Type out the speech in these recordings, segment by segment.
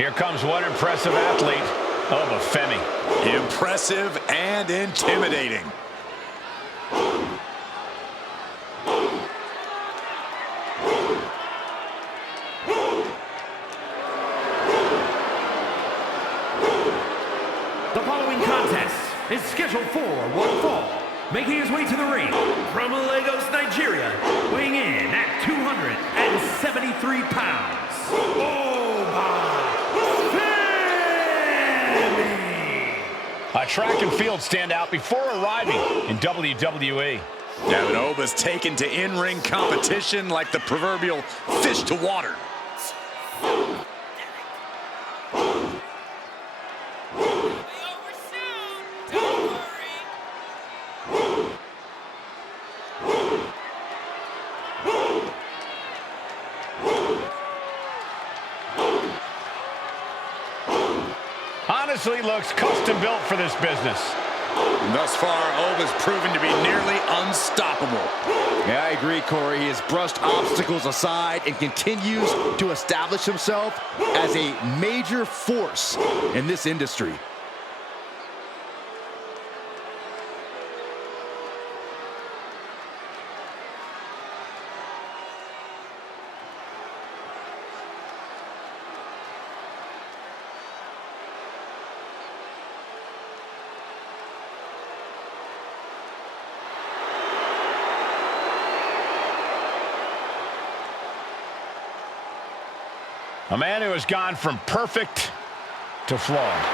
Here comes one impressive athlete, Obafemi. Impressive and intimidating. The following contest is scheduled for one fall. Making his way to the ring from Lagos, Nigeria, weighing in at 273 pounds, Obafemi! A track and field standout before arriving in WWE. Yeah, but Oba's taken to in-ring competition like the proverbial fish to water. Honestly looks custom built for this business. And thus far, Oba's proven to be nearly unstoppable. Yeah, I agree, Corey. He has brushed obstacles aside and continues to establish himself as a major force in this industry. A man who has gone from perfect to flawed.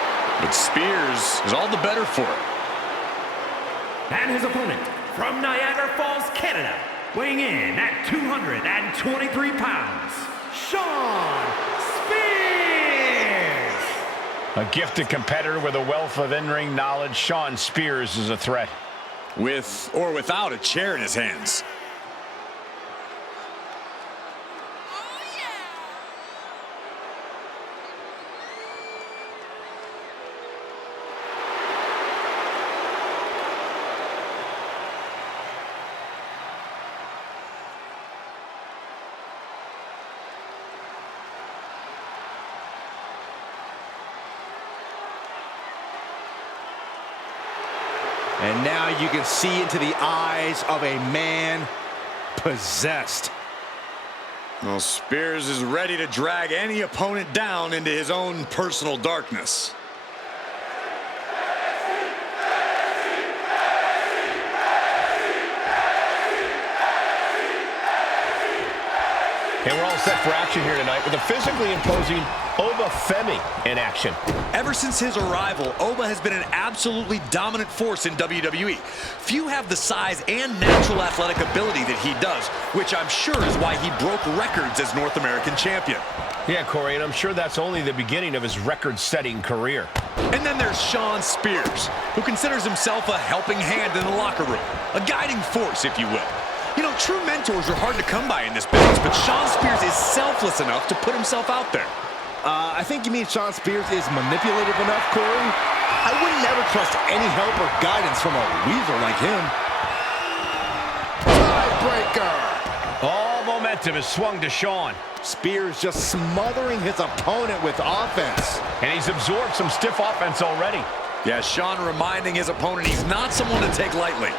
But Spears is all the better for it. And his opponent from Niagara Falls, Canada, weighing in at 223 pounds, Shawn Spears! A gifted competitor with a wealth of in-ring knowledge, Shawn Spears is a threat. With or without a chair in his hands. And now you can see into the eyes of a man possessed. Well, Spears is ready to drag any opponent down into his own personal darkness. And we're all set for action here tonight with a physically imposing Obafemi in action. Ever since his arrival, Oba has been an absolutely dominant force in WWE. Few have the size and natural athletic ability that he does, which I'm sure is why he broke records as North American champion. Yeah, Corey, and I'm sure that's only the beginning of his record-setting career. And then there's Shawn Spears, who considers himself a helping hand in the locker room, a guiding force, if you will. You know, true mentors are hard to come by in this business, but Shawn Spears is selfless enough to put himself out there. I think you mean Shawn Spears is manipulative enough, Corey? I would never trust any help or guidance from a weasel like him. Tiebreaker! All momentum is swung to Shawn. Spears just smothering his opponent with offense. And he's absorbed some stiff offense already. Yeah, Shawn reminding his opponent he's not someone to take lightly.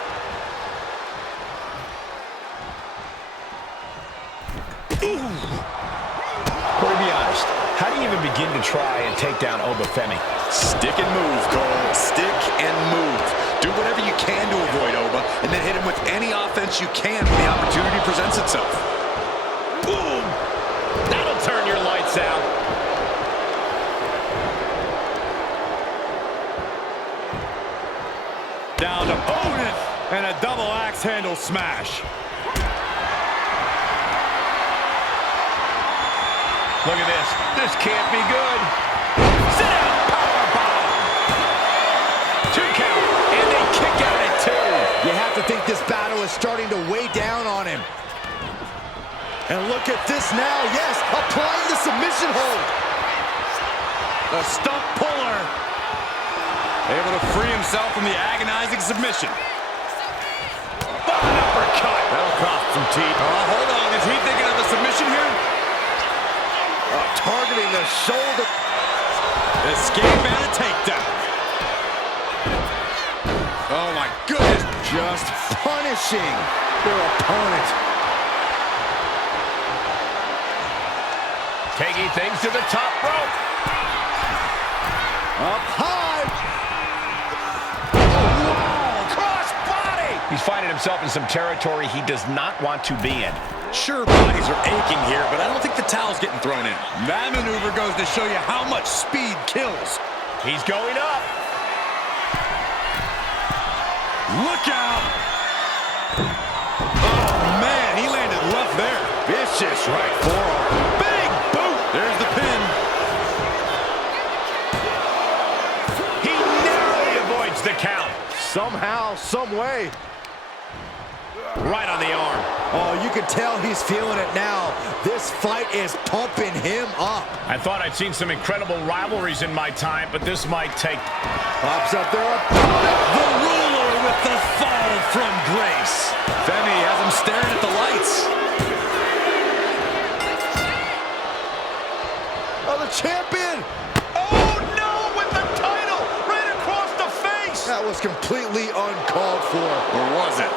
Corey, be honest. How do you even begin to try and take down Obafemi? Stick and move, Cole. Stick and move. Do whatever you can to avoid Oba, and then hit him with any offense you can when the opportunity presents itself. Boom! That'll turn your lights out. Down opponent, and a double axe handle smash. Look at this. This can't be good. Sit down, powerbomb. 2 count, and they kick out at 2. You have to think this battle is starting to weigh down on him. And look at this now. Yes, applying the submission hold. The stump puller. Able to free himself from the agonizing submission. What an uppercut. That'll cost some teeth. Hold on. Is he thinking of the submission here? Targeting the shoulder. Escape and a takedown. Oh, my goodness. Just punishing their opponent. Taking things to the top rope. Up high. Wow, cross body. He's finding himself in some territory he does not want to be in. Sure, bodies are aching here, but I don't think the towel's getting thrown in. That maneuver goes to show you how much speed kills. He's going up. Look out! Oh, man, he landed left there. Vicious right forearm. Big boot! There's the pin. He narrowly avoids the count. Somehow, some way. Right on the arm. Oh, you can tell he's feeling it now. This fight is pumping him up. I thought I'd seen some incredible rivalries in my time, but this might take... Pops up there. The ruler with the fall from grace. Femi has him staring at the lights. Oh, the champion. Oh, no, with the title right across the face. That was completely uncalled for. Or was it?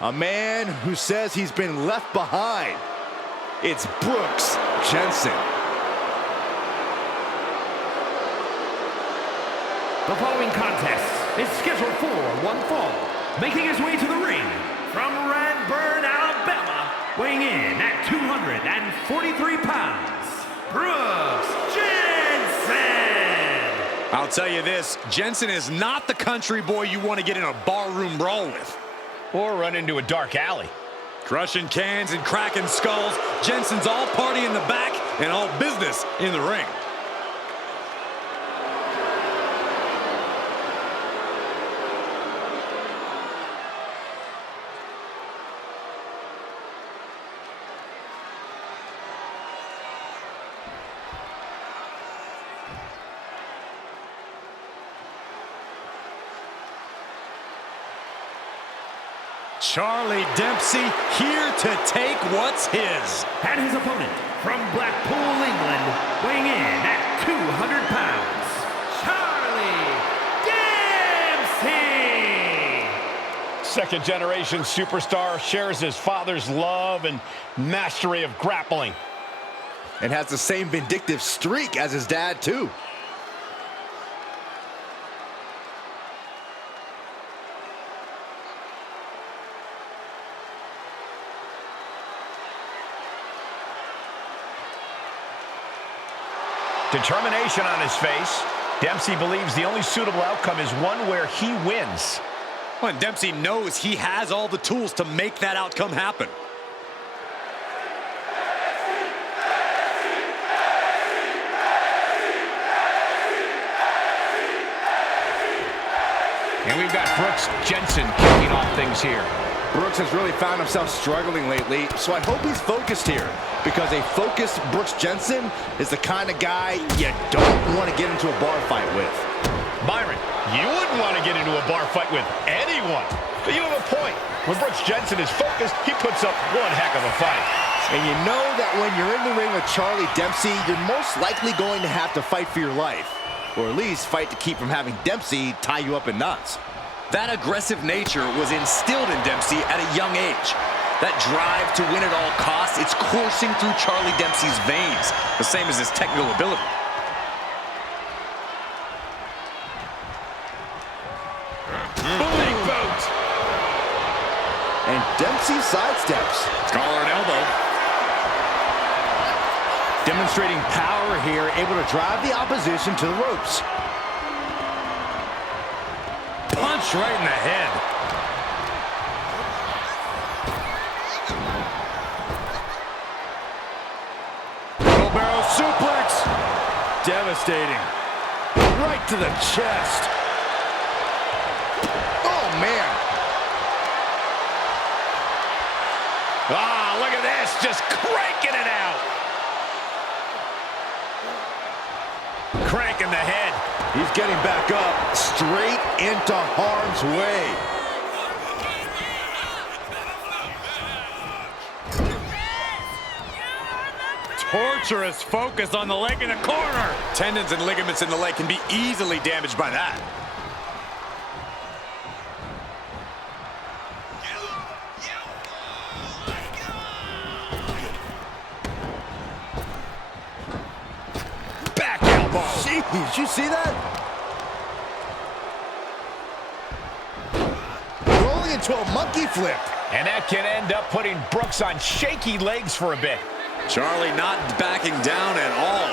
A man who says he's been left behind. It's Brooks Jensen. The following contest is scheduled for one fall. Making his way to the ring from Radburn, Alabama, weighing in at 243 pounds, Brooks Jensen. I'll tell you this, Jensen is not the country boy you want to get in a barroom brawl with. Or run into a dark alley. Crushing cans and cracking skulls, Jensen's all party in the back and all business in the ring. Charlie Dempsey here to take what's his. And his opponent from Blackpool, England, weighing in at 200 pounds, Charlie Dempsey. Second-generation superstar, shares his father's love and mastery of grappling. And has the same vindictive streak as his dad, too. Determination on his face. Dempsey believes the only suitable outcome is one where he wins. Well, and Dempsey knows he has all the tools to make that outcome happen. And we've got Brooks Jensen kicking off things here. Brooks has really found himself struggling lately, so I hope he's focused here, because a focused Brooks Jensen is the kind of guy you don't want to get into a bar fight with. Byron, you wouldn't want to get into a bar fight with anyone. But you have a point. When Brooks Jensen is focused, he puts up one heck of a fight. And you know that when you're in the ring with Charlie Dempsey, you're most likely going to have to fight for your life. Or at least fight to keep from having Dempsey tie you up in knots. That aggressive nature was instilled in Dempsey at a young age. That drive to win at all costs, it's coursing through Charlie Dempsey's veins, the same as his technical ability. Big boot. And Dempsey sidesteps. Collar and elbow. Demonstrating power here, able to drive the opposition to the ropes. Punch right in the head. Wheelbarrow suplex. Devastating. Right to the chest. Oh, man. Ah, look at this, just cranking it out. Cranking the head. He's getting back up, straight into harm's way. Torturous focus on the leg in the corner. Tendons and ligaments in the leg can be easily damaged by that. Back elbow. Jeez, did you see that? Rolling into a monkey flip. And that can end up putting Brooks on shaky legs for a bit. Charlie not backing down at all.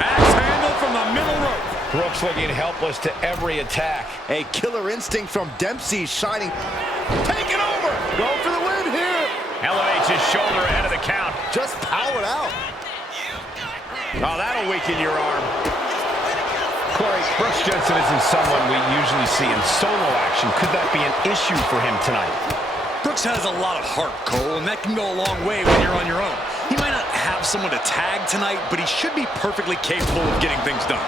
Axe handle from the middle rope. Brooks looking helpless to every attack. A killer instinct from Dempsey shining. Take it over. Go for the win here. Elevates his shoulder ahead of the count. Just powered out. Oh, that'll weaken your arm. Corey, Brooks Jensen isn't someone we usually see in solo action. Could that be an issue for him tonight? Brooks has a lot of heart, Cole, and that can go a long way when you're on your own. He might not have someone to tag tonight, but he should be perfectly capable of getting things done.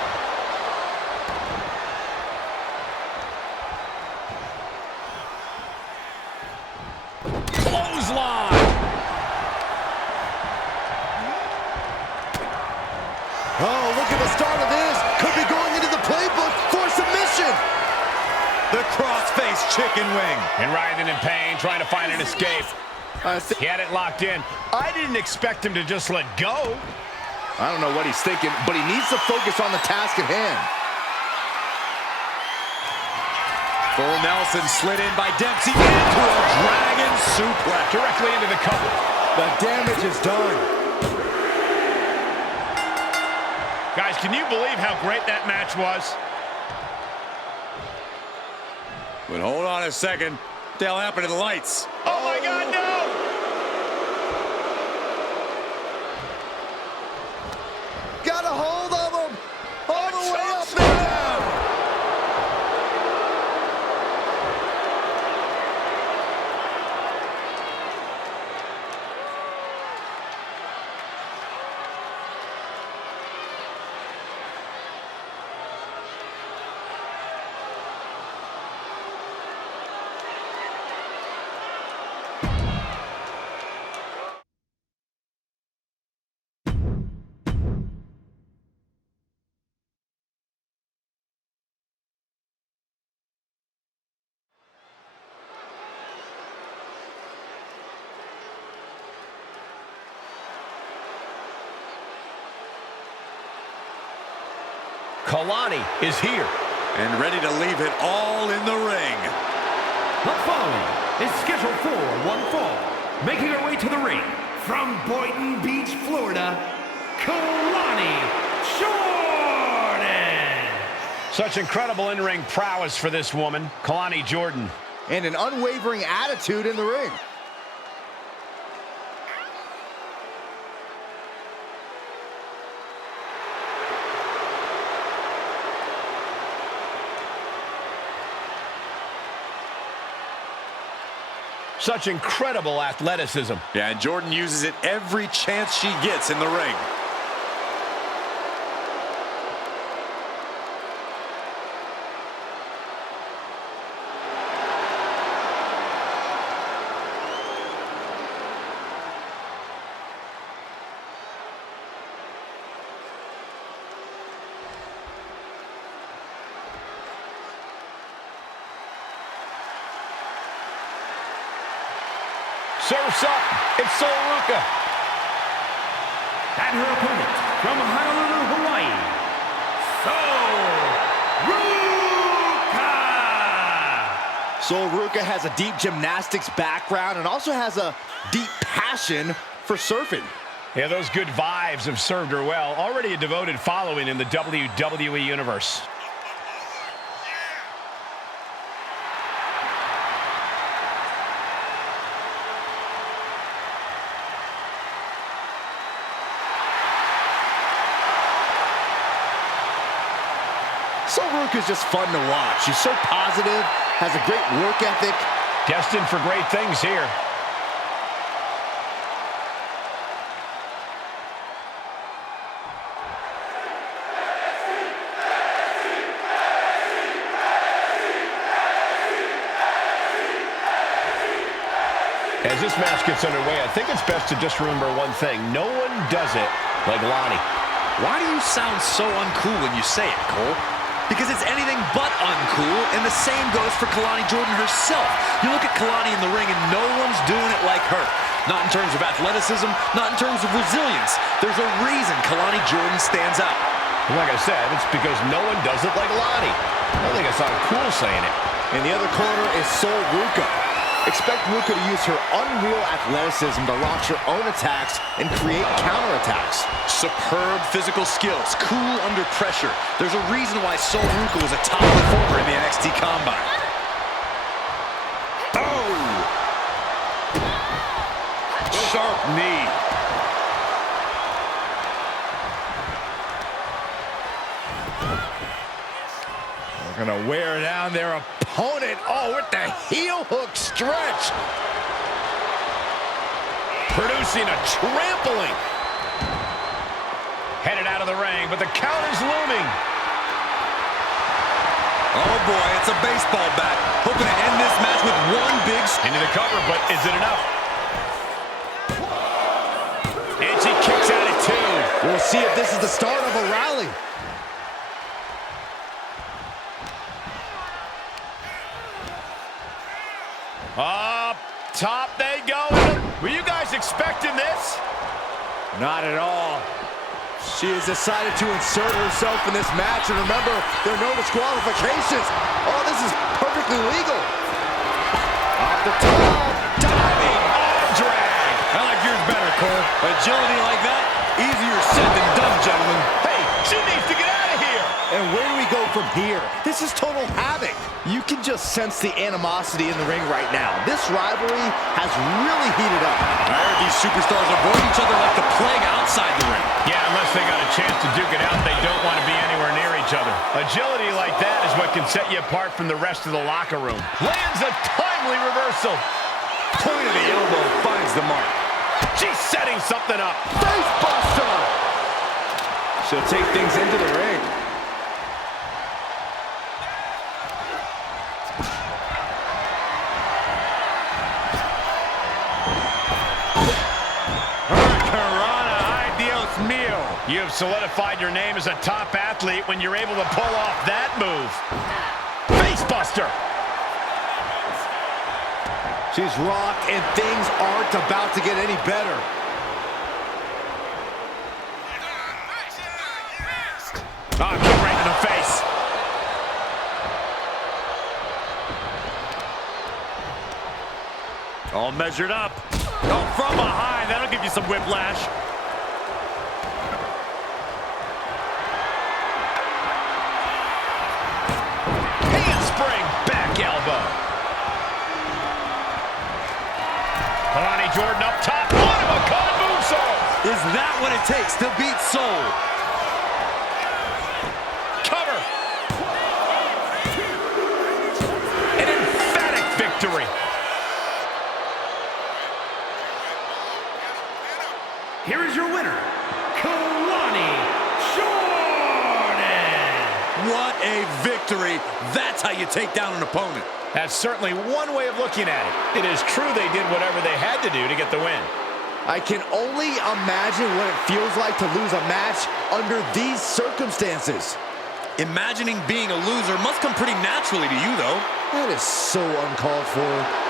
Clothesline! Oh, look at the start of this. Could be going into the playbook for submission. The crossface nice chicken wing. And writhing in pain, trying to find an escape. He had it locked in. I didn't expect him to just let go. I don't know what he's thinking, but he needs to focus on the task at hand. Full Nelson slid in by Dempsey into a dragon suplex. Directly into the cover. The damage is done. Guys, can you believe how great that match was? But hold on a second. What the hell happened to the lights? Oh my God, no! Got a hold of him. All the way up and down. Kalani is here. And ready to leave it all in the ring. The following is scheduled for one fall. Making her way to the ring from Boynton Beach, Florida, Kalani Jordan. Such incredible in-ring prowess for this woman, Kalani Jordan. And an unwavering attitude in the ring. Such incredible athleticism. Yeah, and Jordan uses it every chance she gets in the ring. Surf's up. It's Sol Ruca. And her opponent from Honolulu, Hawaii, Sol Ruca. Sol Ruca has a deep gymnastics background and also has a deep passion for surfing. Yeah, those good vibes have served her well. Already a devoted following in the WWE Universe. Sol Ruca is just fun to watch. She's so positive, has a great work ethic. Destined for great things here. As this match gets underway, I think it's best to just remember one thing. No one does it like Lonnie. Why do you sound so uncool when you say it, Cole? Because it's anything but uncool, and the same goes for Kalani Jordan herself. You look at Kalani in the ring, and no one's doing it like her. Not in terms of athleticism, not in terms of resilience. There's a reason Kalani Jordan stands out. Like I said, it's because no one does it like Lonnie. I don't think I sound cool saying it. In the other corner is Sol Ruca. Expect Ruca to use her unreal athleticism to launch her own attacks and create counterattacks. Superb physical skills, cool under pressure. There's a reason why Sol Ruca was a top performer in the NXT Combine. Oh! Sharp knee. They're gonna wear down their opponent. Oh, with the heel hook stretch. Producing a trampling. Headed out of the ring, but the counter's looming. Oh boy, it's a baseball bat. Hoping to end this match with one big... Into the cover, but is it enough? And she kicks out at two. We'll see if this is the start of a rally. top they go. Were you guys expecting this? Not at all. She has decided to insert herself in this match, and remember, there are no disqualifications. Oh, this is perfectly legal. Off the top, diving arm drag. I like yours better, Cole. Agility like that, easier said than done, gentlemen. Hey, she needs to get out of here. And where do we go from here? This is total havoc. You can just sense the animosity in the ring right now. This rivalry has really heated up. I heard these superstars avoid each other like the plague outside the ring. Yeah, unless they got a chance to duke it out, they don't want to be anywhere near each other. Agility like that is what can set you apart from the rest of the locker room. Lands a timely reversal. Point of the elbow finds the mark. She's setting something up. Face buster. She'll take things into the ring. You have solidified your name as a top athlete when you're able to pull off that move. Facebuster. She's rocked, and things aren't about to get any better. Oh, kick right in the face. All measured up. Oh, from behind. That'll give you some whiplash. Lonnie Jordan up top. One-of-a-kind moonsault. Is that what it takes to beat Soul? Cover. An emphatic victory. Here is your winner, Kalani Jordan. What a victory. That's how you take down an opponent. That's certainly one way of looking at it. It is true they did whatever they had to do to get the win. I can only imagine what it feels like to lose a match under these circumstances. Imagining being a loser must come pretty naturally to you, though. That is so uncalled for.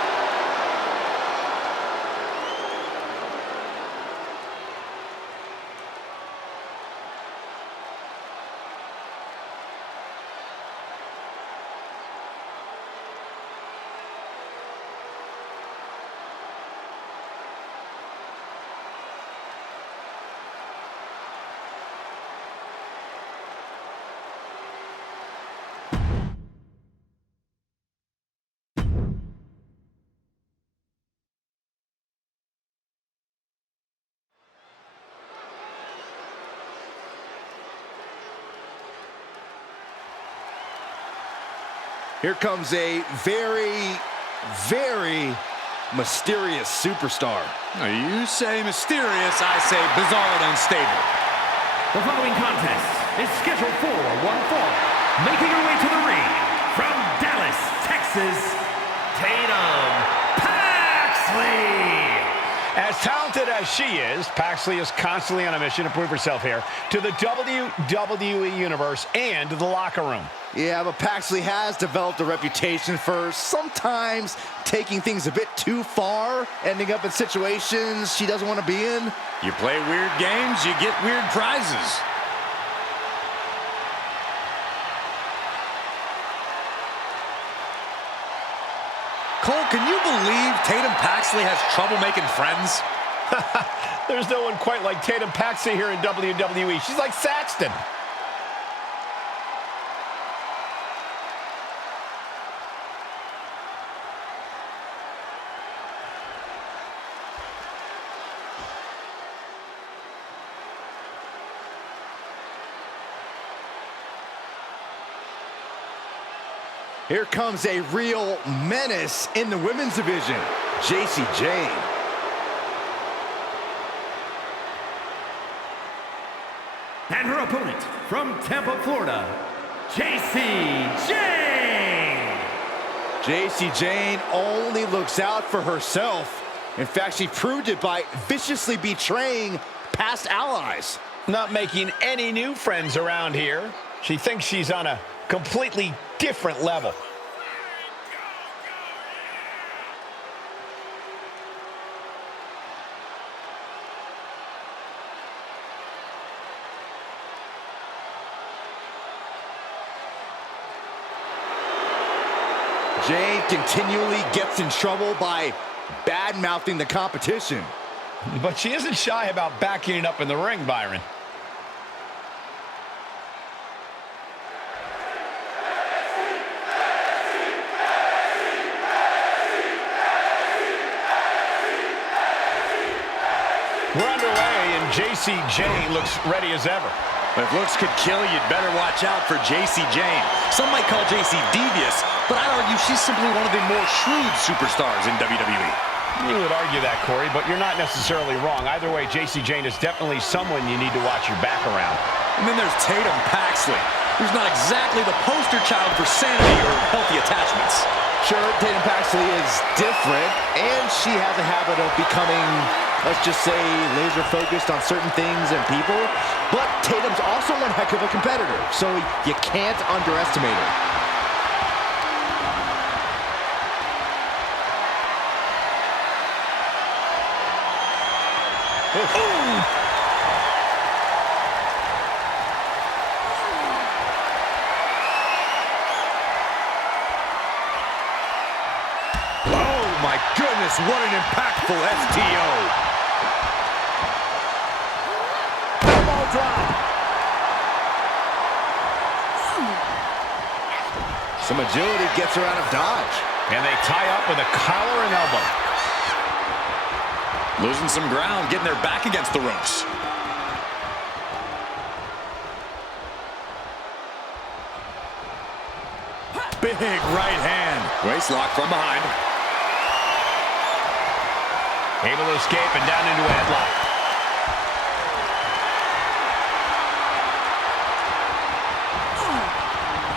Here comes a very, very mysterious superstar. Now, you say mysterious, I say bizarre and unstable. The following contest is scheduled for one fall. Making her way to the ring from Dallas, Texas, Tatum Paxley. As talented as she is, Paxley is constantly on a mission to prove herself here to the WWE Universe and the locker room. Yeah, but Paxley has developed a reputation for sometimes taking things a bit too far, ending up in situations she doesn't want to be in. You play weird games, you get weird prizes. Cole, can you believe Tatum Paxley has trouble making friends? There's no one quite like Tatum Paxley here in WWE. She's like Saxton. Here comes a real menace in the women's division, Jacy Jayne. And her opponent from Tampa, Florida, Jacy Jayne. Jacy Jayne only looks out for herself. In fact, she proved it by viciously betraying past allies. Not making any new friends around here. She thinks she's on a completely different level. Jane continually gets in trouble by bad-mouthing the competition. But she isn't shy about backing it up in the ring, Byron. We're underway, and Jacy Jayne looks ready as ever. If looks could kill, you'd better watch out for Jacy Jayne. Some might call Jacy devious, but I'd argue she's simply one of the more shrewd superstars in WWE. You would argue that, Corey, but you're not necessarily wrong. Either way, Jacy Jayne is definitely someone you need to watch your back around. And then there's Tatum Paxley, who's not exactly the poster child for sanity or healthy attachments. Sure, Tatum Paxley is different, and she has a habit of becoming, let's just say, laser-focused on certain things and people. But Tatum's also one heck of a competitor, so you can't underestimate her. Oh my goodness, what an impactful STO. Elbow drop. Some agility gets her out of dodge. And they tie up with a collar and elbow. Losing some ground, getting their back against the ropes. Big right hand. Waist lock from behind. Able to escape and down into a headlock.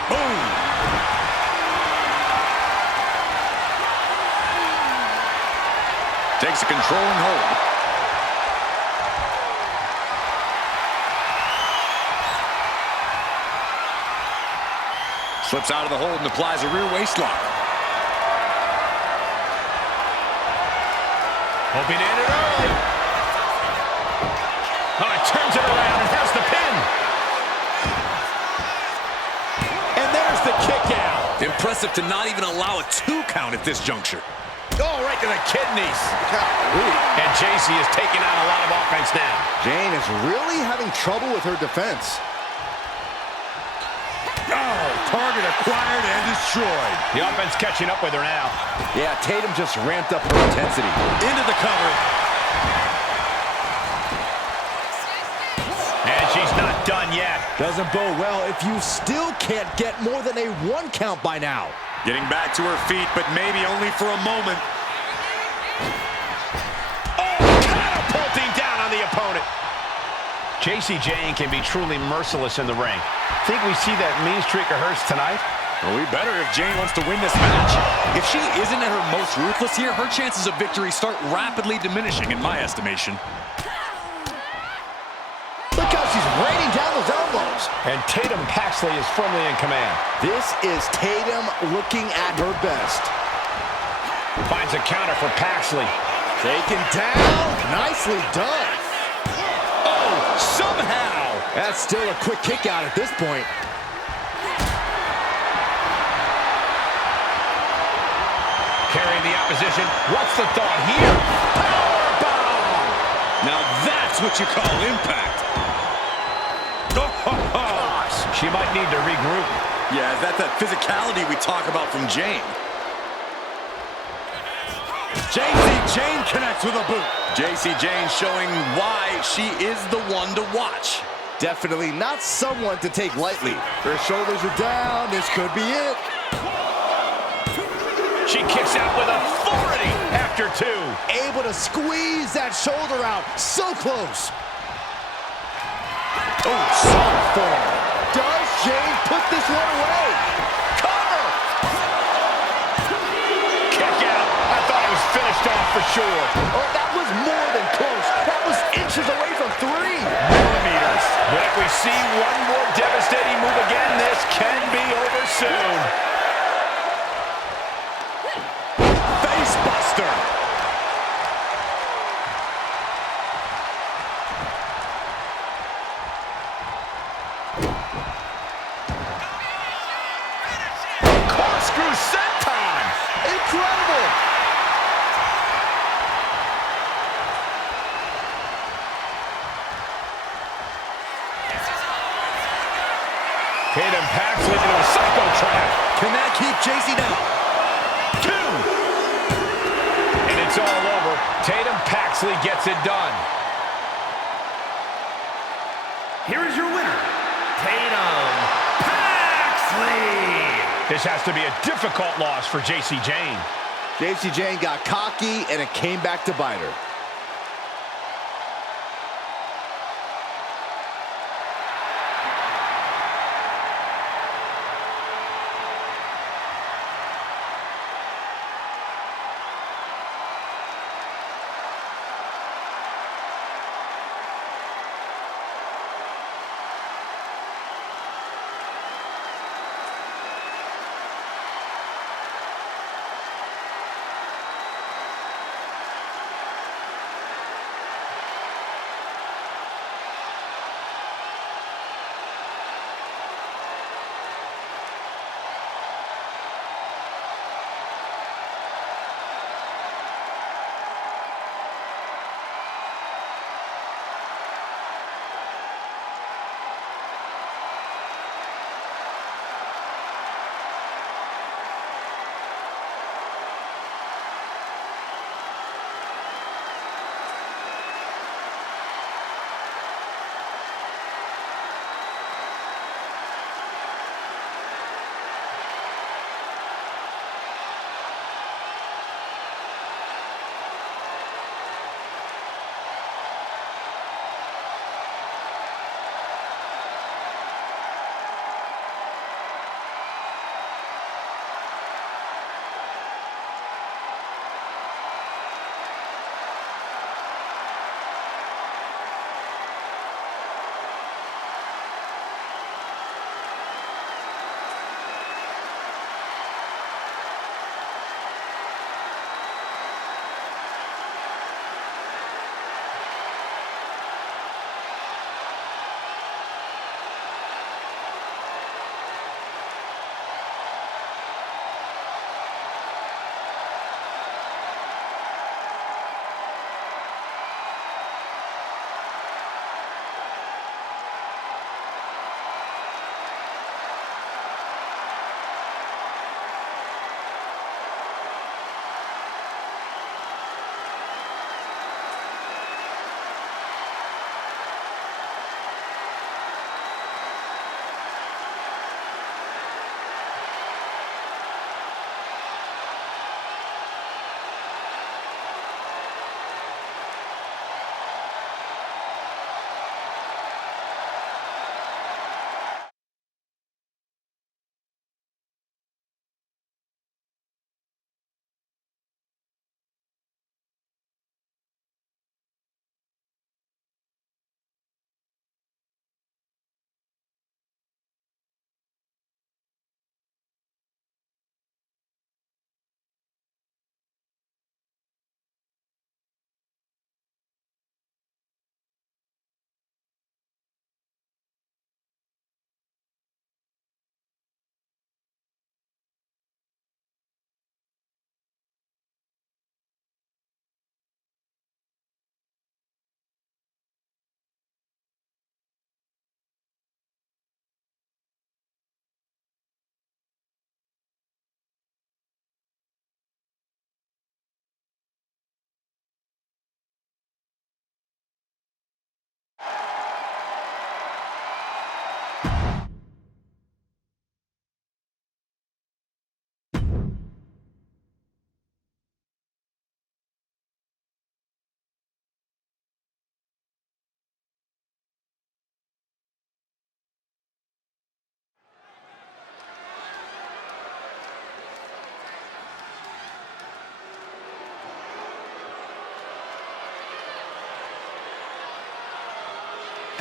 Boom. Takes a controlling hold. Slips out of the hold and applies a rear waist lock. Hoping to end it early. Oh, it turns it around and has the pin. And there's the kick out. Impressive to not even allow a 2 count at this juncture. Oh, right to the kidneys. And Jacy is taking on a lot of offense now. Jane is really having trouble with her defense. Oh, target acquired and destroyed. The offense catching up with her now. Yeah, Tatum just ramped up her intensity. Into the cover. And she's not done yet. Doesn't bode well if you still can't get more than a 1 count by now. Getting back to her feet, but maybe only for a moment. Oh, catapulting down on the opponent. Jacy Jayne can be truly merciless in the ring. Think we see that mean streak of hers tonight? Well, we better if Jane wants to win this match. If she isn't at her most ruthless here, her chances of victory start rapidly diminishing, in my estimation. Look how she's raining down those elbows. And Tatum Paxley is firmly in command. This is Tatum looking at her best. Finds a counter for Paxley. Taken down. Nicely done. Oh, somehow. That's still a quick kick out at this point. Carrying the opposition. What's the thought here? Powerbomb! Now that's what you call impact. Gosh, she might need to regroup. Yeah, that's that physicality we talk about from Jane. Jacy Jayne connects with a boot. Jacy Jayne showing why she is the one to watch. Definitely not someone to take lightly. Her shoulders are down. This could be it. She kicks out with authority after 2. Able to squeeze that shoulder out. So close. Oh, solid form. Does Jane put this one away? Cover! Kick out. I thought it was finished off for sure. Oh, that was more than close. That was inches away from 3. Millimeters. But if we see one more devastating move again, this can be over soon. Face buster. Corkscrew senton. impacts leading to a psycho trap. Can that keep JC down? 2. And it's all over. Tatum Paxley gets it done. Here is your winner, Tatum Paxley. This has to be a difficult loss for J.C. Jane. J.C. Jane got cocky, and it came back to bite her.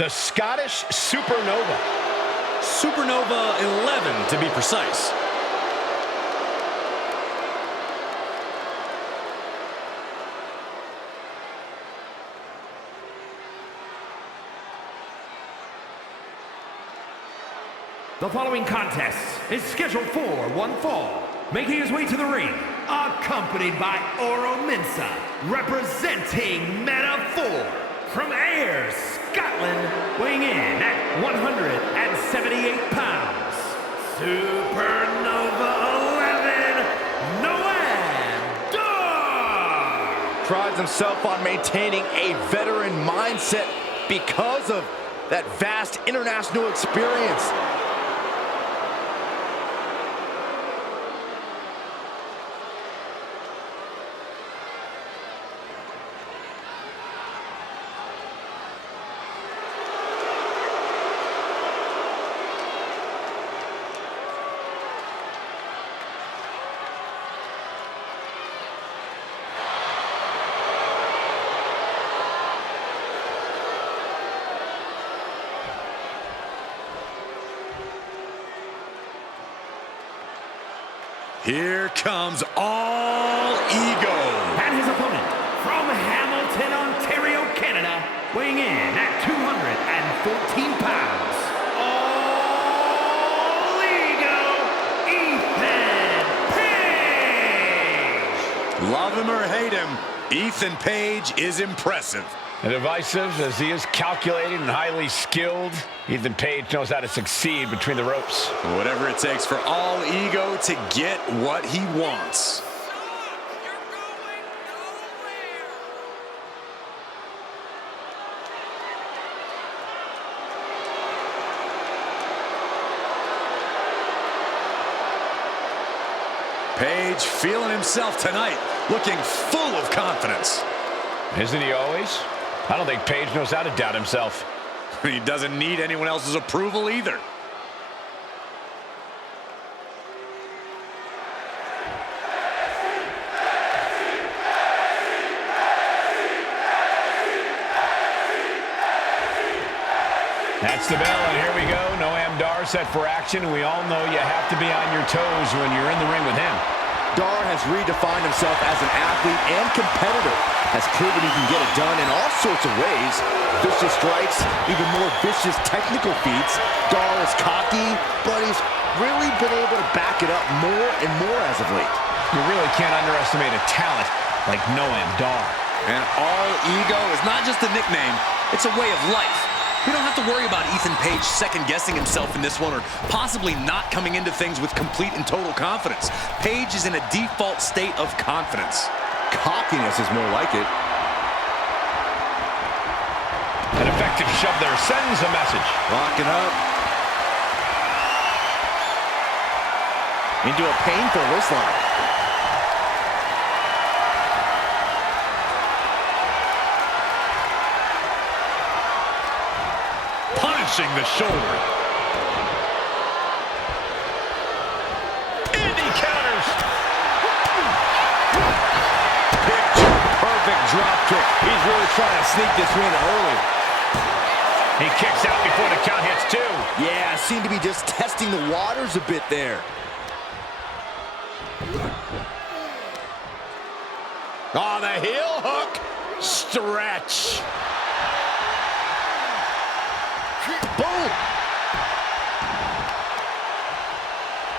The Scottish Supernova. Supernova 11, to be precise. The following contest is scheduled for one fall. Making his way to the ring, accompanied by Oro Mensah, representing Meta-Four from Ayr, Scotland, weighing in at 178 pounds. Supernova 11, Noam Dar! Prides himself on maintaining a veteran mindset because of that vast international experience. Here comes All Ego. And his opponent, from Hamilton, Ontario, Canada, weighing in at 214 pounds, All Ego, Ethan Page! Love him or hate him, Ethan Page is impressive. And divisive as he is calculated and highly skilled, Ethan Page knows how to succeed between the ropes. Whatever it takes for All Ego to get what he wants. Page feeling himself tonight, looking full of confidence. Isn't he always? I don't think Page knows how to doubt himself. He doesn't need anyone else's approval either. That's the bell, and here we go. Noam Dar set for action, and we all know you have to be on your toes when you're in the ring with him. Dar has redefined himself as an athlete and competitor, has proven he can get it done in all sorts of ways. Vicious strikes, even more vicious technical feats. Dar is cocky, but he's really been able to back it up more and more as of late. You really can't underestimate a talent like Noam Dar. And All Ego is not just a nickname, it's a way of life. We don't have to worry about Ethan Page second-guessing himself in this one or possibly not coming into things with complete and total confidence. Page is in a default state of confidence. Cockiness is more like it. An effective shove there sends a message. Locking up. Into a painful wristlock. Punishing the shoulder. And he counters. Perfect drop kick. He's really trying to sneak this win early. He kicks out before the count hits two. Yeah, seemed to be just testing the waters a bit there. Oh, the heel hook. Stretch. Boom!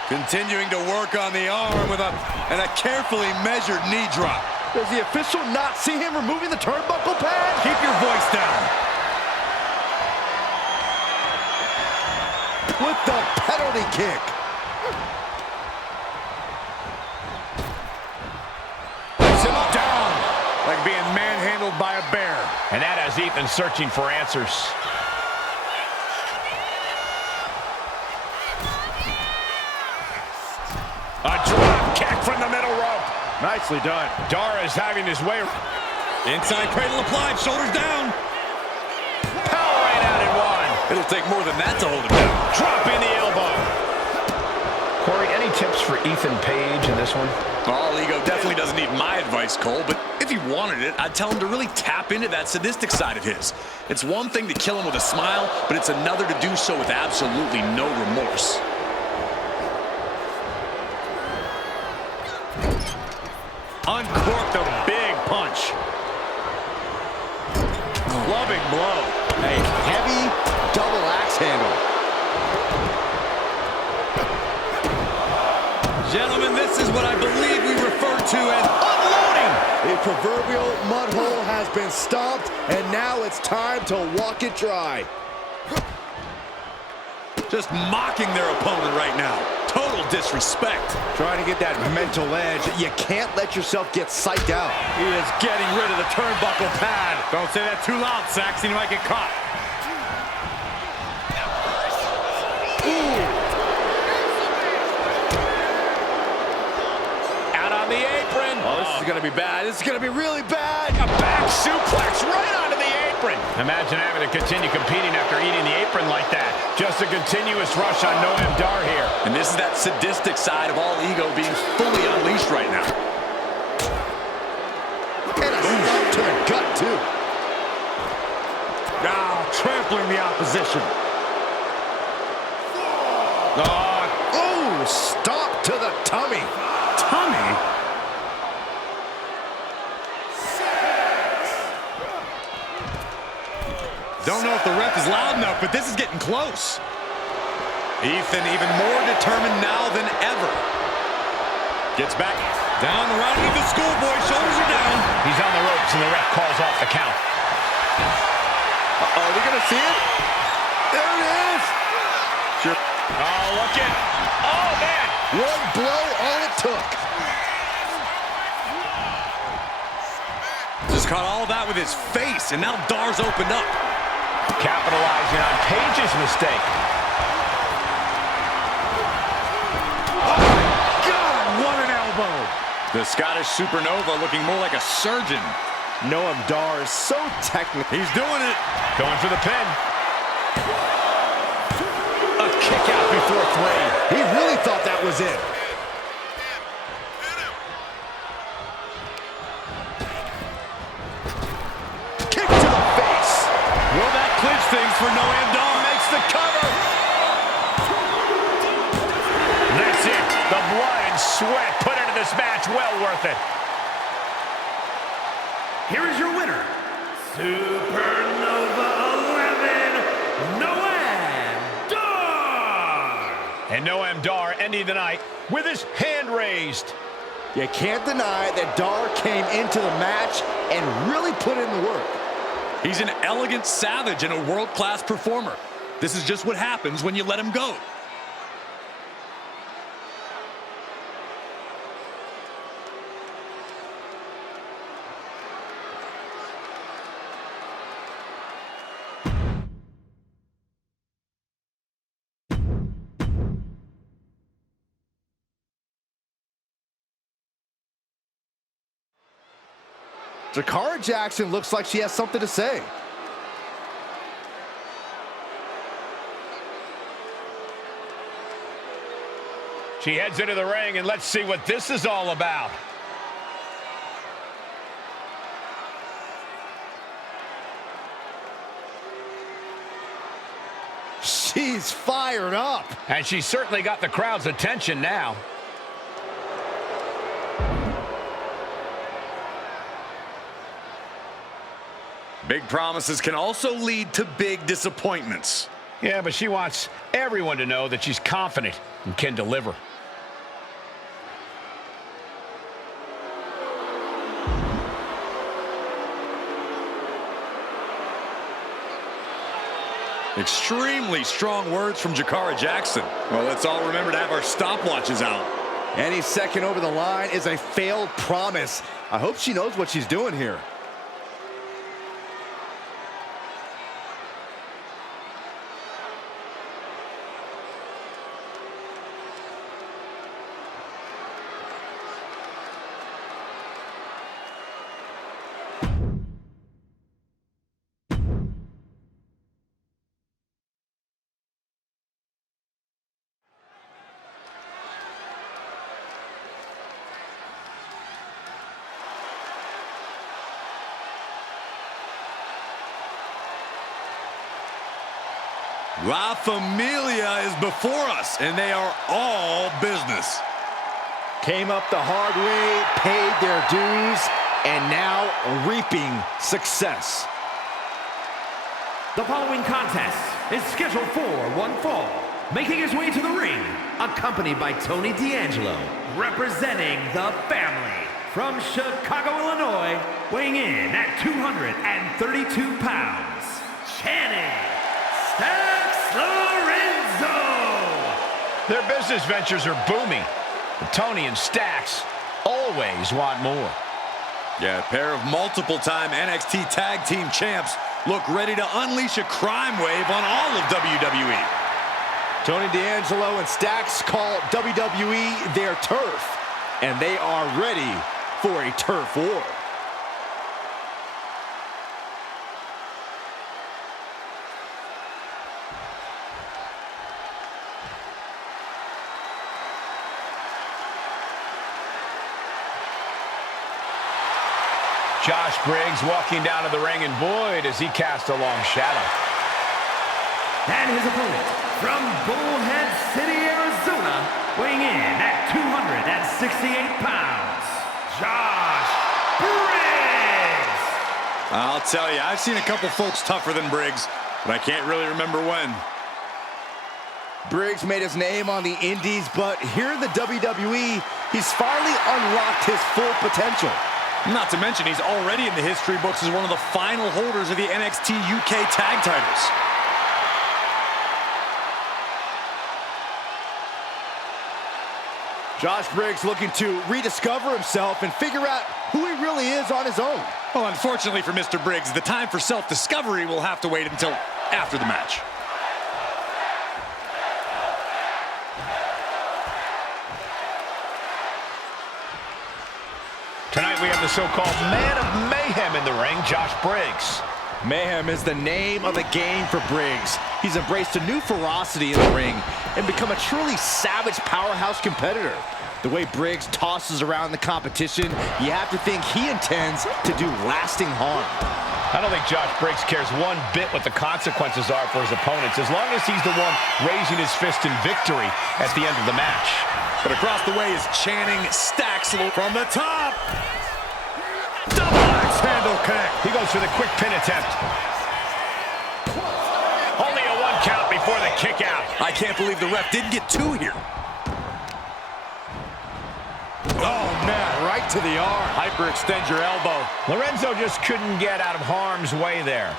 Continuing to work on the arm with a carefully measured knee drop. Does the official not see him removing the turnbuckle pad? Keep your voice down. With the penalty kick. Puts him down. Like being manhandled by a bear. And that has Ethan searching for answers. A drop kick from the middle rope. Nicely done. Dar is having his way. Inside cradle applied, shoulders down. Power right out in one. It'll take more than that to hold him down. Drop in the elbow. Corey, any tips for Ethan Page in this one? All Ego definitely doesn't need my advice, Cole, but if he wanted it, I'd tell him to really tap into that sadistic side of his. It's one thing to kill him with a smile, but it's another to do so with absolutely no remorse. Uncorked a big punch. Clubbing blow. A heavy double axe handle. Gentlemen, this is what I believe we refer to as unloading. The proverbial mud hole has been stomped, and now it's time to walk it dry. just mocking their opponent right now. Total disrespect. Trying to get that mental edge. You can't let yourself get psyched out. He is getting rid of the turnbuckle pad. Don't say that too loud, Saxton. You might get caught. Out on the apron. Oh, this is going to be bad. This is going to be really bad. A back suplex right onto the apron. Imagine having to continue competing after eating the apron like that. Just a continuous rush on Noam Dar here. And this is that sadistic side of all ego being fully unleashed right now. And a stomp to the gut, too. Now trampling the opposition. Oh, stomp to the tummy. Tommy? Don't know if the ref is loud enough, but this is getting close. Ethan even more determined now than ever. Gets back down the route into the schoolboy. Shoulders are down. He's on the ropes, and the ref calls off the count. Are we going to see it? There it is. Sure. Oh, look at. Oh, man. One blow, all it took. Just caught all that with his face, and now Dar's opened up. Capitalizing on Page's mistake. Oh, my God, what an elbow. The Scottish Supernova looking more like a surgeon. Noam Dar is so technical. He's doing it. Going for the pin. A kick out before 3. He really thought that was it. Kick to the face. Will that clinch things for Noam Dar? Makes the cover. That's it. The blood and sweat put into this match. Well worth it. Here is your winner, Supernova 11, Noam Dar. And Noam Dar ending the night with his hand raised. You can't deny that Dar came into the match and really put in the work. He's an elegant savage and a world-class performer. This is just what happens when you let him go. Jakara Jackson looks like she has something to say. She heads into the ring, and let's see what this is all about. She's fired up. And she's certainly got the crowd's attention now. Big promises can also lead to big disappointments. Yeah, but she wants everyone to know that she's confident and can deliver. Extremely strong words from Jakara Jackson. Well, let's all remember to have our stopwatches out. Any second over the line is a failed promise. I hope she knows what she's doing here. La Familia is before us, and they are all business. Came up the hard way, paid their dues, and now reaping success. The following contest is scheduled for one fall. Making his way to the ring, accompanied by Tony D'Angelo, representing the family from Chicago, Illinois, weighing in at 232 pounds, Channing Stacks Lorenzo. Their business ventures are booming. Tony and Stacks always want more. Yeah, a pair of multiple-time NXT Tag Team champs look ready to unleash a crime wave on all of WWE. Tony D'Angelo and Stacks call WWE their turf, and they are ready for a turf war. Josh Briggs walking down to the ring, and boy, does he cast a long shadow. And his opponent, from Bullhead City, Arizona, weighing in at 268 pounds, Josh Briggs! I'll tell you, I've seen a couple folks tougher than Briggs, but I can't really remember when. Briggs made his name on the Indies, but here in the WWE, he's finally unlocked his full potential. Not to mention, he's already in the history books as one of the final holders of the NXT UK tag titles. Josh Briggs looking to rediscover himself and figure out who he really is on his own. Well, unfortunately for Mr. Briggs, the time for self-discovery will have to wait until after the match. Tonight we have the so-called Man of Mayhem in the ring, Josh Briggs. Mayhem is the name of the game for Briggs. He's embraced a new ferocity in the ring and become a truly savage powerhouse competitor. The way Briggs tosses around the competition, you have to think he intends to do lasting harm. I don't think Josh Briggs cares one bit what the consequences are for his opponents, as long as he's the one raising his fist in victory at the end of the match. But across the way is Channing Stacks from the top. Double axe handle connect. He goes for the quick pin attempt. Only a 1 count before the kick out. I can't believe the ref didn't get 2 here. Oh, man, right to the arm. Hyperextend your elbow. Lorenzo just couldn't get out of harm's way there.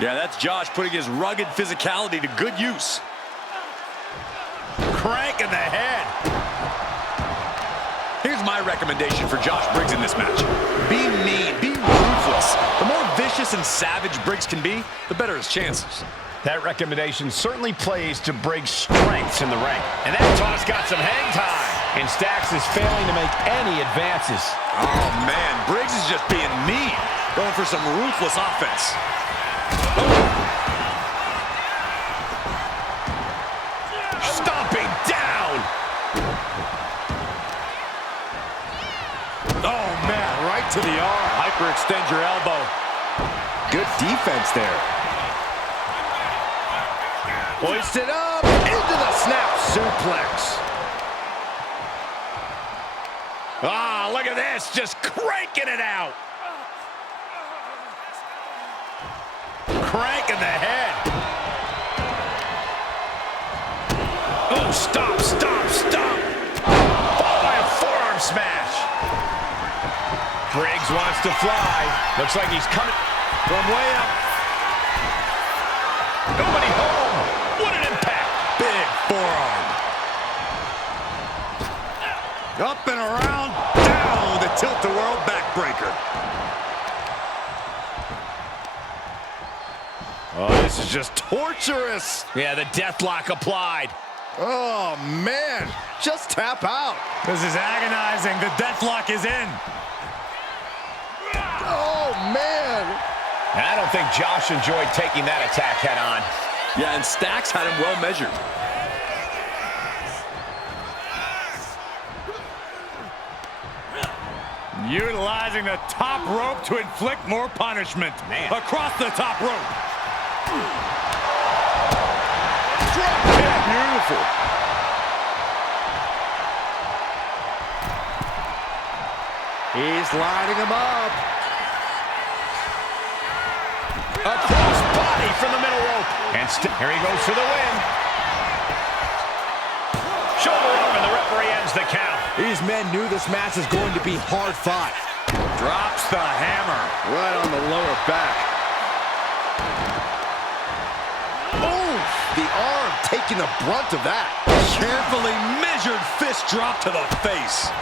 Yeah, that's Josh putting his rugged physicality to good use. Crank in the head. Here's my recommendation for Josh Briggs in this match. Be mean, be ruthless. The more vicious and savage Briggs can be, the better his chances. That recommendation certainly plays to Briggs' strengths in the ring. And that toss got some hang time. And Stacks is failing to make any advances. Oh, man, Briggs is just being mean. Going for some ruthless offense. Stomping down. Oh, man, right to the arm. Hyperextend your elbow. Good defense there. Hoisted up into the snap suplex. Ah, look at this, just cranking it out. Cranking the head. Oh, stop, stop, stop. Followed by a forearm smash. Briggs wants to fly. Looks like he's coming from way up. Nobody home. What an impact. Big forearm. Up and around, down with a tilt-a-whirl backbreaker. Oh, this is just torturous. Yeah, the death lock applied. Oh, man, just tap out. This is agonizing. The deathlock is in. Oh, man. I don't think Josh enjoyed taking that attack head on. Yeah, and Stacks had him well measured. Utilizing the top rope to inflict more punishment. Man. Across the top rope. Drop kick. Beautiful. He's lining him up. A cross body from the middle rope. And here he goes for the win. Shoulder arm, and the referee ends the count. These men knew this match is going to be hard fought. Drops the hammer. Right on the lower back. Oh, the arm taken taking the brunt of that. Carefully measured fist drop to the face.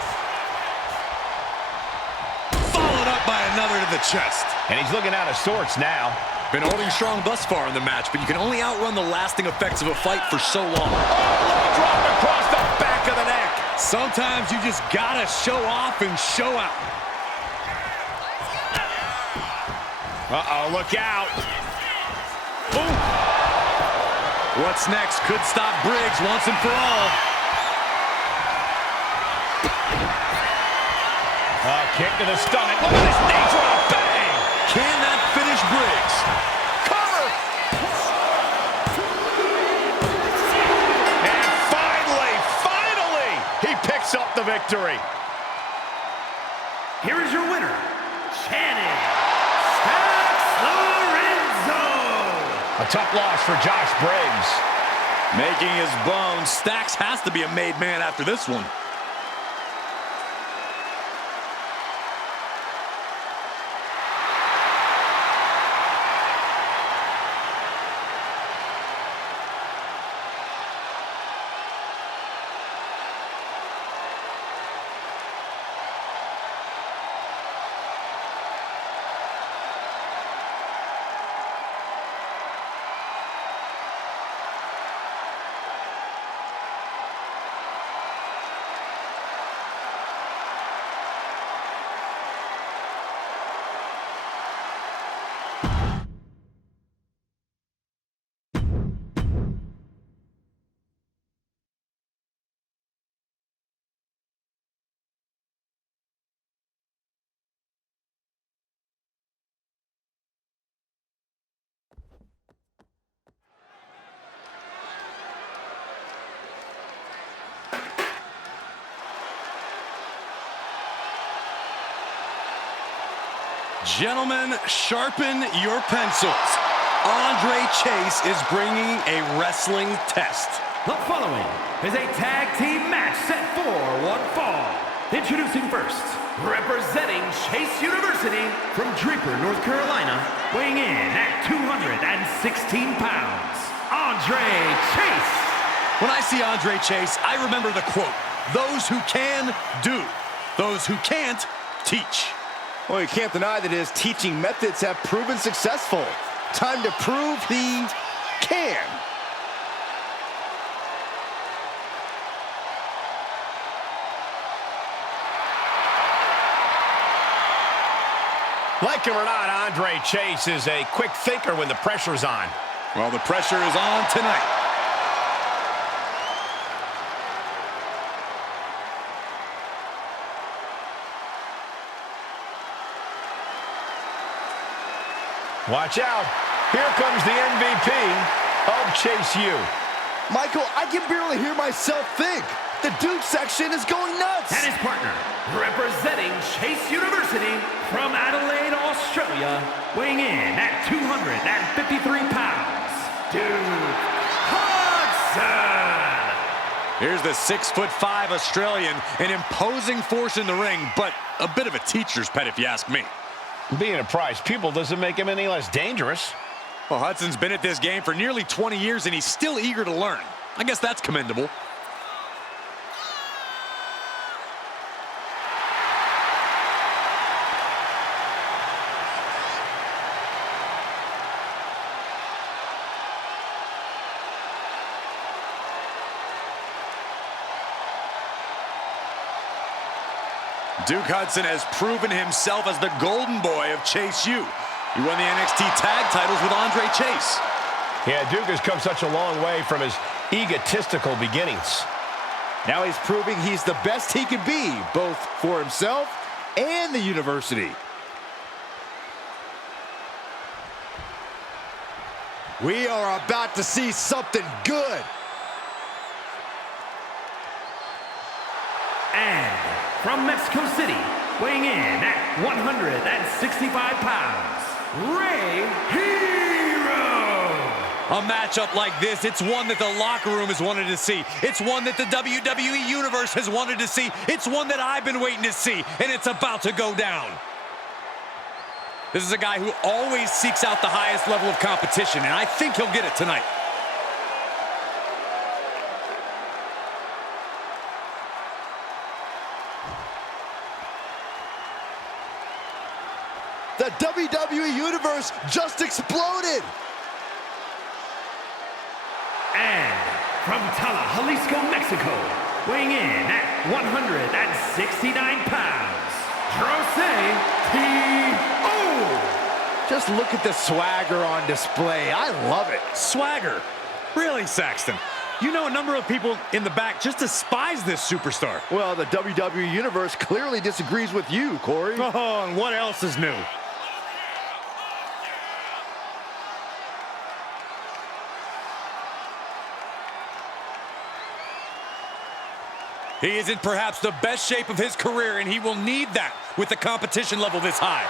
Followed up by another to the chest. And he's looking out of sorts now. Been holding strong thus far in the match, but you can only outrun the lasting effects of a fight for so long. Oh, drop across the back of the neck. Sometimes you just gotta show off and show out. Uh-oh, look out. Ooh. What's next could stop Briggs once and for all. Kick to the stomach. Look at this knee drop. Bang! Can that finish Briggs? Cover! And finally, he picks up the victory. Here is your winner, Channing Stacks Lorenzo. A tough loss for Josh Briggs. Making his bones, Stacks has to be a made man after this one. Gentlemen, sharpen your pencils. Andre Chase is bringing a wrestling test. The following is a tag team match set for one fall. Introducing first, representing Chase University from Draper, North Carolina, weighing in at 216 pounds, Andre Chase. When I see Andre Chase, I remember the quote, "Those who can, do. Those who can't, teach." Well, you can't deny that his teaching methods have proven successful. Time to prove he can. Like him or not, Andre Chase is a quick thinker when the pressure's on. Well, the pressure is on tonight. Watch out. Here comes the MVP of Chase U. Michael, I can barely hear myself think. The Duke section is going nuts. And his partner, representing Chase University from Adelaide, Australia, weighing in at 253 pounds, Duke Hudson. Here's the 6'5" Australian, an imposing force in the ring, but a bit of a teacher's pet if you ask me. Being a prize pupil doesn't make him any less dangerous. Well, Hudson's been at this game for nearly 20 years, and he's still eager to learn. I guess that's commendable. Duke Hudson has proven himself as the golden boy of Chase U. He won the NXT tag titles with Andre Chase. Yeah, Duke has come such a long way from his egotistical beginnings. Now he's proving he's the best he can be, both for himself and the university. We are about to see something good. And from Mexico City, weighing in at 165 pounds, Rey Hero. A matchup like this, it's one that the locker room has wanted to see. It's one that the WWE Universe has wanted to see. It's one that I've been waiting to see, and it's about to go down. This is a guy who always seeks out the highest level of competition, and I think he'll get it tonight. WWE Universe just exploded. And from Tala, Jalisco, Mexico, weighing in at 169 pounds, Jose T.O. Just look at the swagger on display. I love it. Swagger? Really, Saxton? You know a number of people in the back just despise this superstar. Well, the WWE Universe clearly disagrees with you, Corey. Oh, and what else is new? He is in perhaps the best shape of his career, and he will need that with the competition level this high.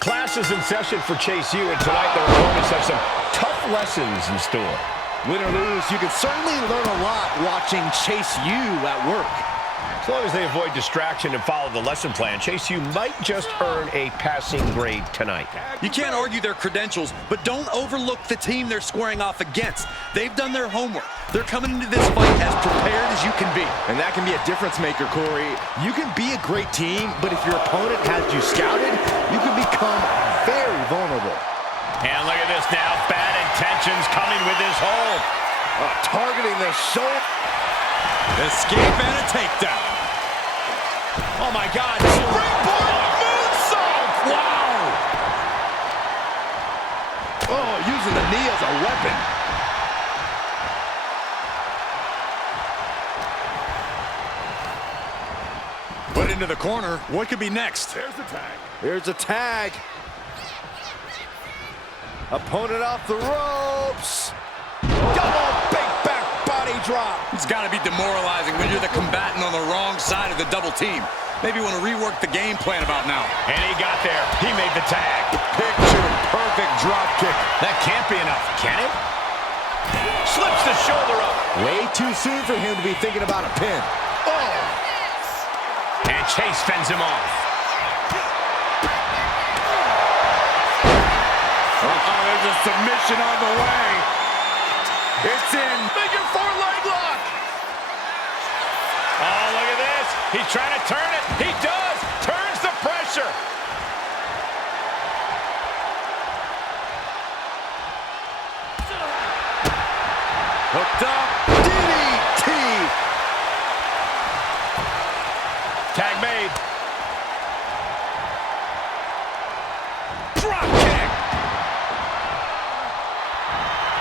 Class is in session for Chase U, and tonight their opponents have some tough lessons in store. Win or lose, you can certainly learn a lot watching Chase U at work. As long as they avoid distraction and follow the lesson plan, Chase U might just earn a passing grade tonight. You can't argue their credentials, but don't overlook the team they're squaring off against. They've done their homework. They're coming into this fight as prepared as you can be. And that can be a difference maker, Corey. You can be a great team, but if your opponent has you scouted, you can become very vulnerable. And look at this now. Bad intentions coming with his hold. Targeting the shoulder. Escape and a takedown. Oh, my God. Springboard moonsault. Wow! Oh, using the knee as a weapon. Put into the corner. What could be next? There's the tag. Here's a tag. Opponent off the ropes. Double big back body drop. It's got to be demoralizing when you're the combatant on the wrong side of the double team. Maybe want to rework the game plan about now. And he got there. He made the tag. Picture perfect drop kick. That can't be enough, can it? Slips the shoulder up. Way too soon for him to be thinking about a pin. Oh! And Chase fends him off. There's a submission on the way. It's in. Figure four leg lock. Oh, look at this. He's trying to turn it. He does. Turns the pressure. Hooked up. DDT. Tag made. Drop kick.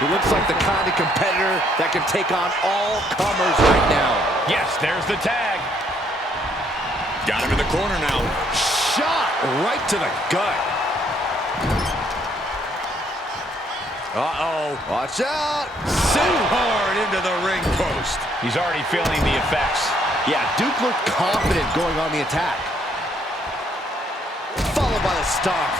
He looks like the kind of competitor that can take on all comers right now. Yes, there's the tag. Got him in the corner now. Shot right to the gut. Uh-oh. Watch out. Sent hard into the ring post. He's already feeling the effects. Yeah, Duke looked confident going on the attack. Followed by the stomp.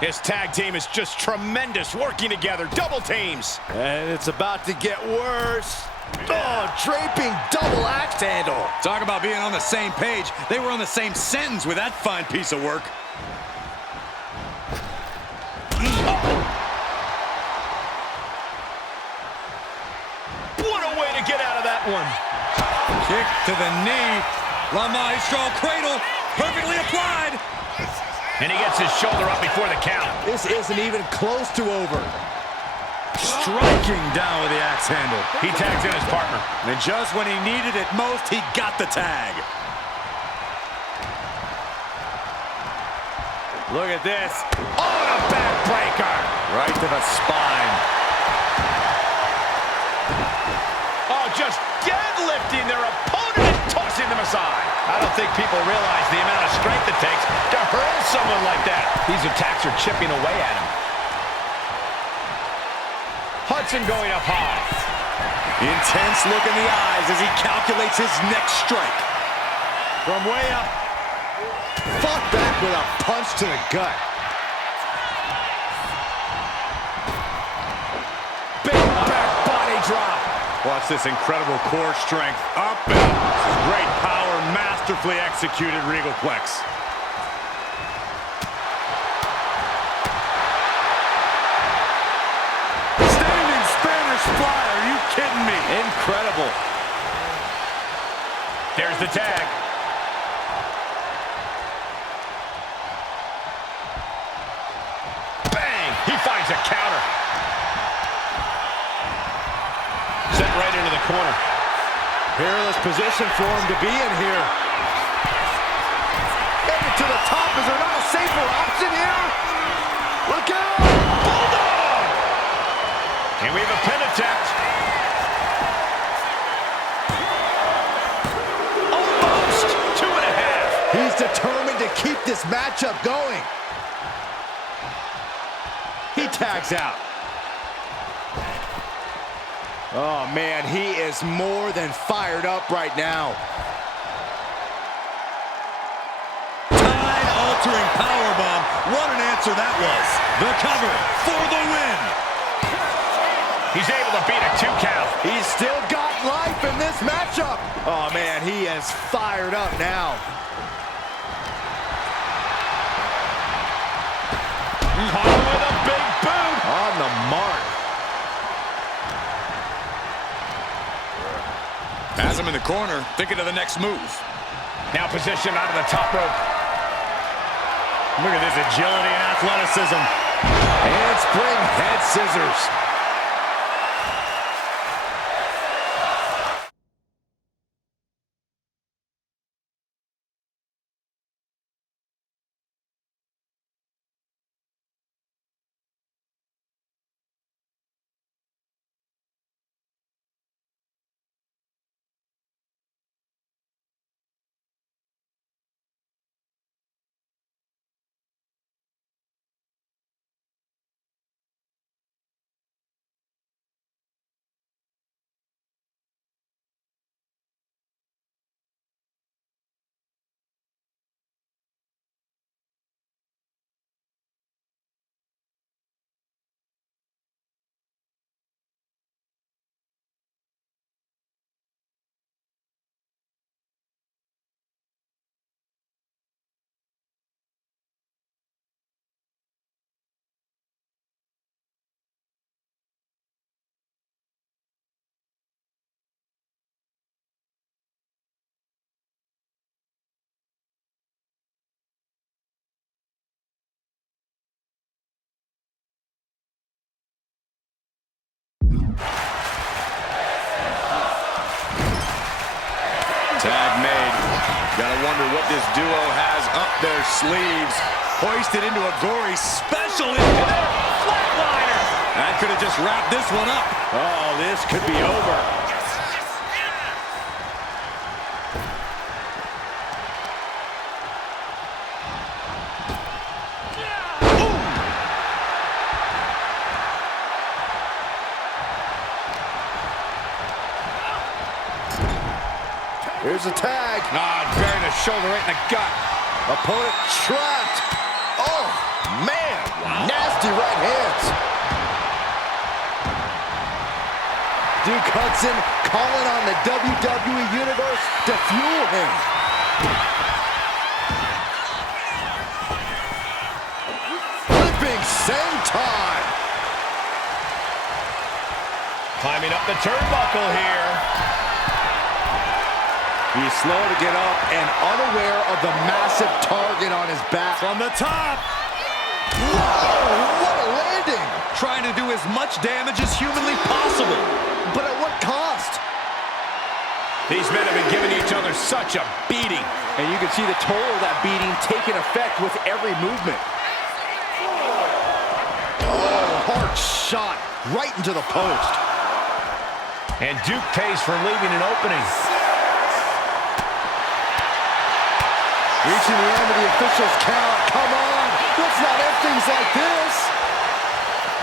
His tag team is just tremendous, working together, double teams. And it's about to get worse. Oh, draping double axe handle. Talk about being on the same page. They were on the same sentence with that fine piece of work. What a way to get out of that one. Kick to the knee. La Maestro cradle. Perfectly applied. And he gets his shoulder up before the count. This isn't even close to over. Striking down with the axe handle. He tags in his partner. And just when he needed it most, he got the tag. Look at this. Oh, a backbreaker. Right to the spine. Oh, just deadlifting their opponent and tossing tossing them aside. I don't think people realize the amount of strength it takes to hurl someone like that. These attacks are chipping away at him. Hudson going up high. Intense look in the eyes as he calculates his next strike. From way up. Fought back with a punch to the gut. Big back body drop. Watch this incredible core strength. Up and up. Great power, masterfully executed Regalplex. Standing Spanish fly, are you kidding me? Incredible. There's the tag. Bang! He finds a counter. Set right into the corner. Peerless position for him to be in here. Headed to the top. Is there not a safer option here? Look out! Bulldog! And we have a pin attempt. Almost 2.5. He's determined to keep this matchup going. He tags out. Oh, man, he is more than fired up right now. Time-altering powerbomb. What an answer that was. The cover for the win. He's able to beat a 2 count. He's still got life in this matchup. Oh, man, he is fired up now. Caught him with a big boot. On the mark. Has him in the corner, thinking of the next move. Now positioned out of the top rope. Look at this agility and athleticism. Handspring head scissors. Tag made. Gotta wonder what this duo has up their sleeves. Hoisted into a gory special into their flatliner. That could have just wrapped this one up. Oh, this could be over. Here's a tag. Buried a shoulder right in the gut. Opponent trapped. Oh, man. Wow. Nasty right hands. Duke Hudson calling on the WWE Universe to fuel him. Flipping senton. Climbing up the turnbuckle here. He's slow to get up and unaware of the massive target on his back. From the top. Whoa, what a landing. Trying to do as much damage as humanly possible. But at what cost? These men have been giving each other such a beating. And you can see the toll of that beating taking effect with every movement. Oh, hard shot right into the post. And Duke pays for leaving an opening. Reaching the end of the official's count. Come on. Let's not end things like this.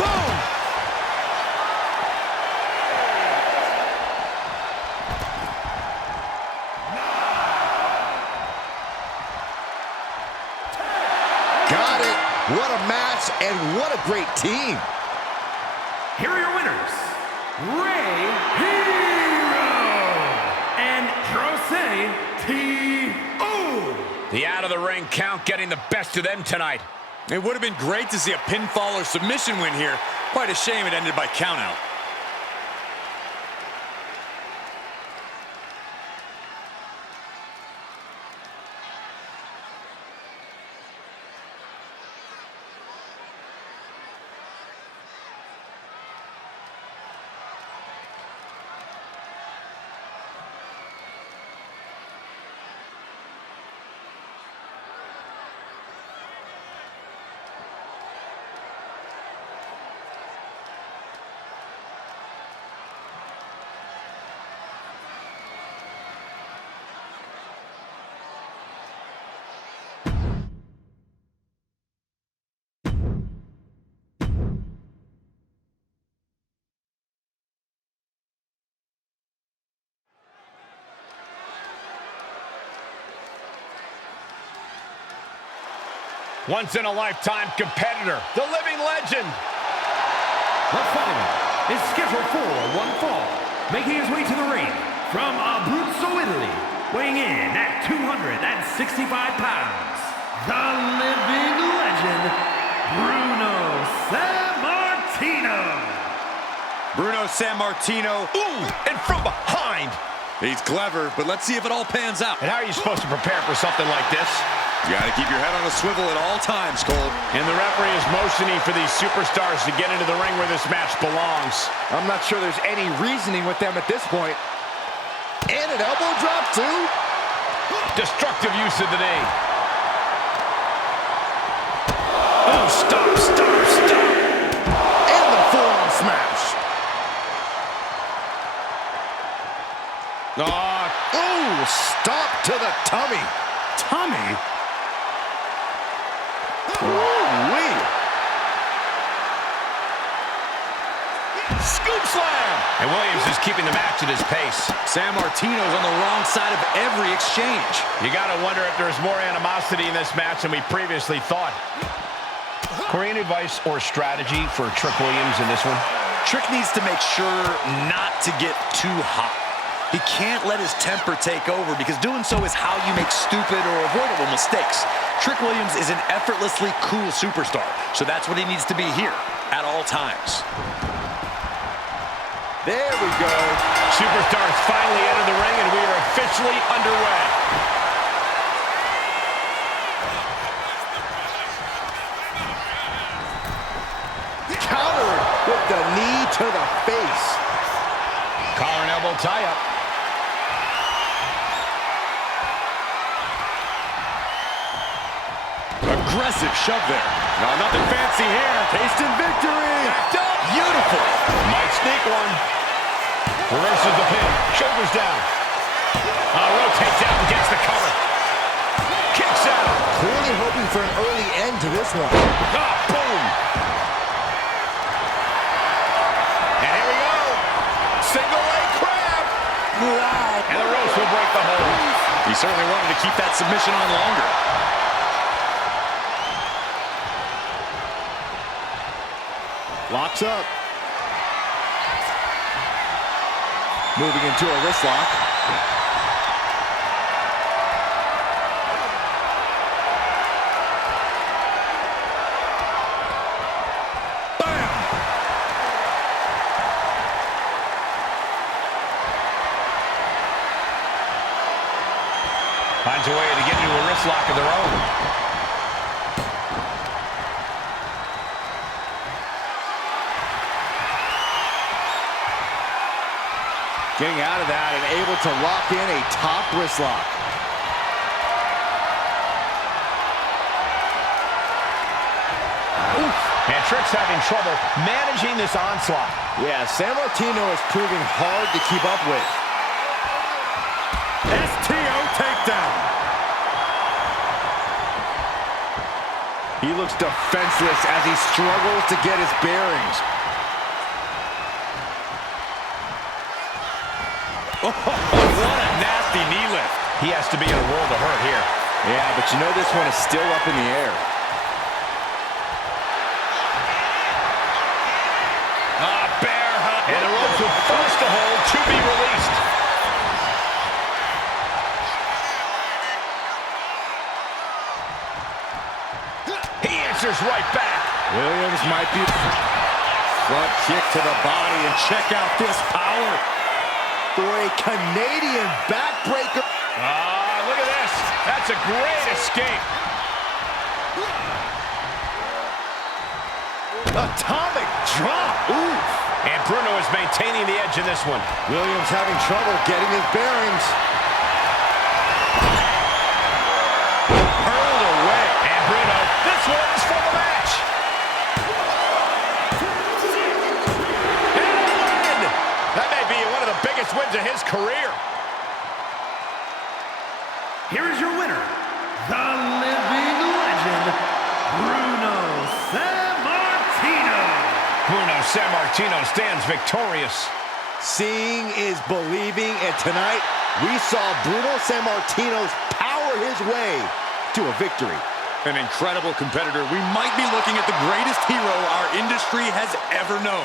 Boom. Got it. What a match and what a great team. Here are your winners, Rey Hero and Jose T.O. The out-of-the-ring count getting the best of them tonight. It would have been great to see a pinfall or submission win here. Quite a shame it ended by countout. Once-in-a-lifetime competitor, the living legend. The following is scheduled for one fall, making his way to the ring from Abruzzo, Italy, weighing in at 265 pounds, the living legend, Bruno Sammartino. Bruno Sammartino. Ooh, and from behind. He's clever, but let's see if it all pans out. And how are you supposed to prepare for something like this? You gotta keep your head on a swivel at all times, Cole. And the referee is motioning for these superstars to get into the ring where this match belongs. I'm not sure there's any reasoning with them at this point. And an elbow drop, too. Destructive use of the knee. Oh, stop, stop, stop. And the forearm smash. Oh, stop to the tummy. Tommy? Ooh-wee. Scoop slam. And Williams is keeping the match at his pace. Sammartino's on the wrong side of every exchange. You gotta wonder if there's more animosity in this match than we previously thought. Corey, any advice or strategy for Trick Williams in this one? Trick needs to make sure not to get too hot. He can't let his temper take over because doing so is how you make stupid or avoidable mistakes. Trick Williams is an effortlessly cool superstar, so that's what he needs to be here at all times. There we go. Superstars finally entered the ring, and we are officially underway. Countered with the knee to the face. Collar and elbow tie-up. Aggressive shove there. No, nothing fancy here. Tasting victory. Beautiful. Might sneak one. Reverses the pin. Shoulders down. Rotates out and gets the cover. Kicks out. Clearly hoping for an early end to this one. Boom. And here we go. Single leg crab. Wow. And the ropes will break the hold. He certainly wanted to keep that submission on longer. Locks up. Moving into a wrist lock. Bam! Finds a way to get into a wrist lock of their own. Getting out of that and able to lock in a top wrist lock. And Trick's having trouble managing this onslaught. Yeah, Sammartino is proving hard to keep up with. STO takedown. He looks defenseless as he struggles to get his bearings. Oh, what a nasty knee lift. He has to be in a world of hurt here. Yeah, but you know this one is still up in the air. Bear hug. And the ropes will force the hold to be released. He answers right back. Williams might be... Front kick to the body, and check out this power. For a Canadian backbreaker. Look at this. That's a great escape. Atomic drop. Ooh. And Bruno is maintaining the edge in this one. Williams having trouble getting his bearings. Hurled away. And Bruno, this one's for the match. And a win. That may be one of the biggest wins of his career. Here is your winner, the living legend, Bruno Sammartino. Bruno Sammartino stands victorious. Seeing is believing, and tonight we saw Bruno Sammartino's power his way to a victory. An incredible competitor. We might be looking at the greatest hero our industry has ever known.